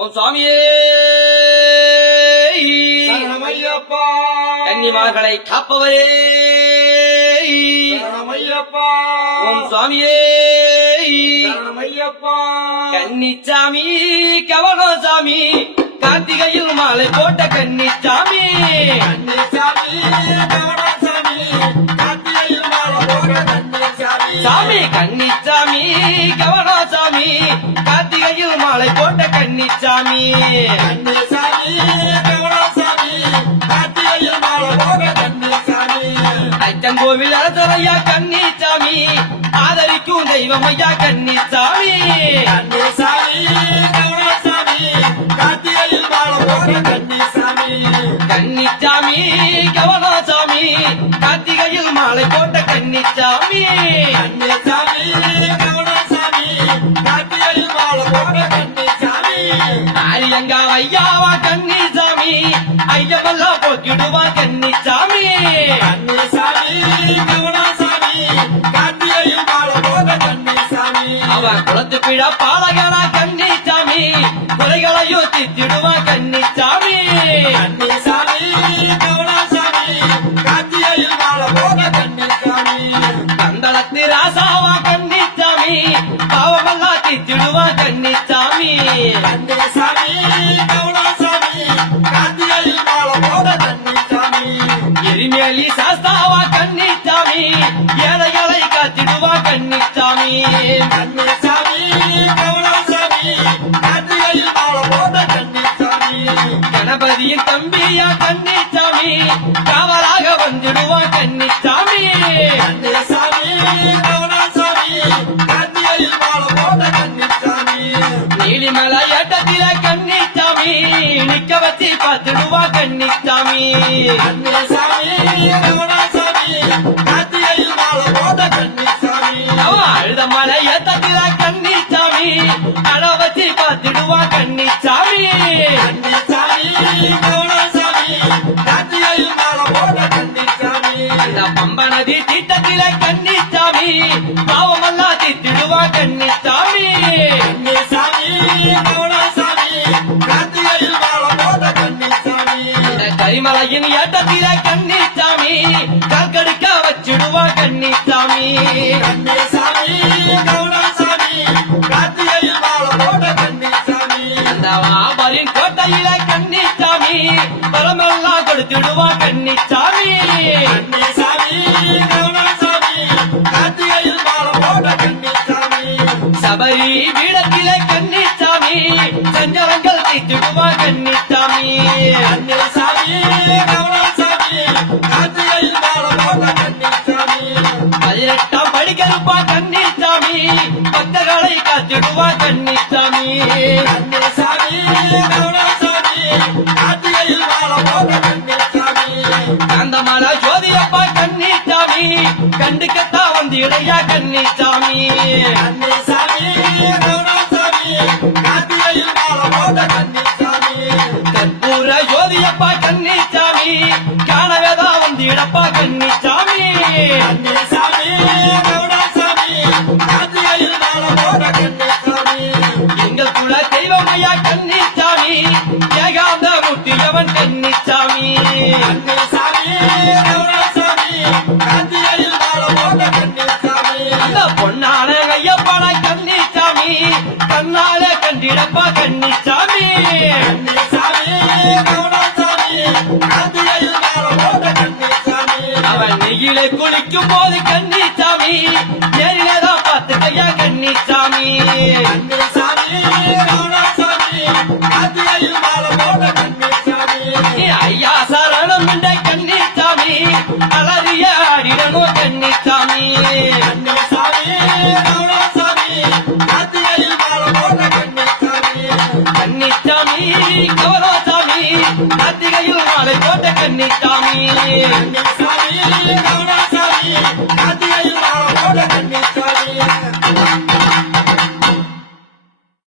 ஓம் சுவாமியே சரணமையப்பா கன்னிமார்களை காப்பவரே சரணமையப்பா ஓம் சுவாமியே சரணமையப்பா கன்னிச்சாமி கவனம் சாமி கார்த்திகையில் மாலை போட்ட கன்னிச்சாமி கன்னிசாமி கவனசாமி கார்த்திகையில் மாலை போட்ட கன்னிசாமி சாமி கன்னிச்சாமி கவனம் சாமி கார்த்திகையில் மாலை போட்ட கன்னிச்சாமி கன்னிசாமி கவனசாமி கார்த்திகையில் மாலை போட்ட கன்னிசாமி அச்சங்கோவில் அரசரையா கன்னிச்சாமி ஆதரிக்கும் தெய்வம் ஐயா கன்னிச்சாமி கன்னிசாமி கவனசாமி கார்த்திகையில் மாலை போட்ட கன்னிசாமி கன்னிச்சாமி கவனசாமி கார்த்திகையில் மாலை போட்ட கன்னிச்சாமி கன்னிசாமி கவனசாமி கார்த்திகையில் மாலை போட்ட கன்னிசாமி ஆரியங்கா ஐயாவா கன்னிச்சாமி ஐயமெல்லாம் போக்கிடுவா கன்னிச்சாமி கன்னிசாமி கவனசாமி கார்த்திகையில் மாலை போட்ட கன்னிசாமி அவன் குளத்து பிழா பாலகனா கன்னிச்சாமி குறைகளையும் தித்திடுவா கன்னிச்சாமி கன்னிசாமி கவனசாமி கார்த்திகையில் மாலை போட்ட கன்னிசாமி பந்தளத்து ராசாவா கன்னிச்சாமி பாவமெல்லாம் தித்திடுவா கன்னிச்சாமி கன்னிசாமி கவனசாமி கார்த்திகையில் மாலை போட்ட கன்னிசாமி எரிமேலி சாஸ்தாவா கன்னிச்சாமி ஏழைகளை காத்திடுவா கன்னிச்சாமி கன்னிசாமி கவனசாமி கார்த்திகையில் மாலை போட்ட கன்னிசாமி கணபதியின் தம்பியா கன்னிச்சாமி காவலாக வந்துடுவா கன்னிச்சாமி கன்னிசாமி கவனசாமி கார்த்திகையில் மாலை போட்ட கன்னிசாமி நீலிமலை ஏட்டத்தில கன்னிச்சாமி நிக்க வச்சு பார்த்துடுவா கன்னிச்சாமி கன்னிசாமி கவனசாமி கார்த்திகையில் மாலை போட்ட கன்னிசாமி அவ அழுத மலை ஏட்டத்தில கன்னிச்சாமி அழ வச்சு பார்த்துடுவா கன்னிச்சாமி கன்னிசாமி கவனசாமி கார்த்திகையில் மாலை போட்ட கன்னிசாமி அந்த பம்ப நதி தீட்டத்தில கன்னிச்சாமி பாவமெல்லாம் தீத்திடுவா கன்னிச்சாமி கன்னிசாமி கவனசாமி கார்த்திகையில் மாலை போட்ட கன்னிசாமி இந்த கரிமலையின் ஏட்டத்தில கன்னிச்சாமி கற்கடுக்க வச்சிடுவா கன்னிச்சாமி கன்னிசாமி கவனசாமி கார்த்திகையில் மாலை போட்ட கன்னிசாமி அந்த வாபரின் கோட்டையில கன்னிச்சாமி பலமெல்லாம் கொடுத்துடுவா கன்னிச்சாமி கன்னிசாமி கவனசாமி கார்த்திகையில் மாலை போட்ட கன்னிசாமி சபரி வீடத்தில கன்னிச்சாமி சஞ்சலங்கள் தீத்திடுவா கன்னிச்சாமி கன்னிசாமி கவனசாமி கார்த்திகையில் மாலை போட்ட கன்னிசாமி 18ஆம் படிக்கருப்பா கன்னிச்சாமி பக்தர்களை காத்திடுவா கன்னிச்சாமி கன்னிசாமி கவனசாமி கார்த்திகையில் மாலை போட்ட கன்னிசாமி அந்த மலை ஜோதியப்பா கன்னிச்சாமி கண்டுக்கத்தா வந்து இடையா கன்னிச்சாமி கன்னிசாமி கவனசாமி கார்த்திகையில் மாலை போட்ட கன்னிசாமி கற்பூர ஜோதியப்பா கன்னிச்சாமி காணவேதா வந்து இடப்பா கன்னிச்சாமி கன்னிசாமி கவனசாமி கார்த்திகையில் மாலை போட்ட கன்னிசாமி எங்கள் குல தெய்வமையா கன்னிச்சாமி ஏகாந்த முத்தியவன் கன்னிச்சாமி கன்னிசாமி கவனசாமி கார்த்திகையில் மாலை போட்ட கன்னிசாமி அந்த பொன்னான ஐயப்பன கன்னிச்சாமி கண்ணால கண்டிடப்பா கன்னிச்சாமி கன்னிசாமி கவனசாமி கார்த்திகையில் மாலை போட்ட கன்னிசாமி அவன் நெய்யிலே குளிக்கும் போது கன்னிச்சாமி நேரிலேதான் பார்த்துக்கையா கன்னிச்சாமி கன்னிசாமி கவனசாமி கார்த்திகையில் மாலை போட்ட கன்னிசாமி நீ ஐயா சரணம் என்ற கன்னிச்சாமி அலறிய ஆடிடணும் கன்னிச்சாமி கன்னிசாமி கவனசாமி கார்த்திகையில் மாலை போட்ட கன்னிசாமி கன்னிச்சாமி கவலோசாமி கார்த்திகையில் மாலை போட்ட கன்னிச்சாமி கன்னிசாமி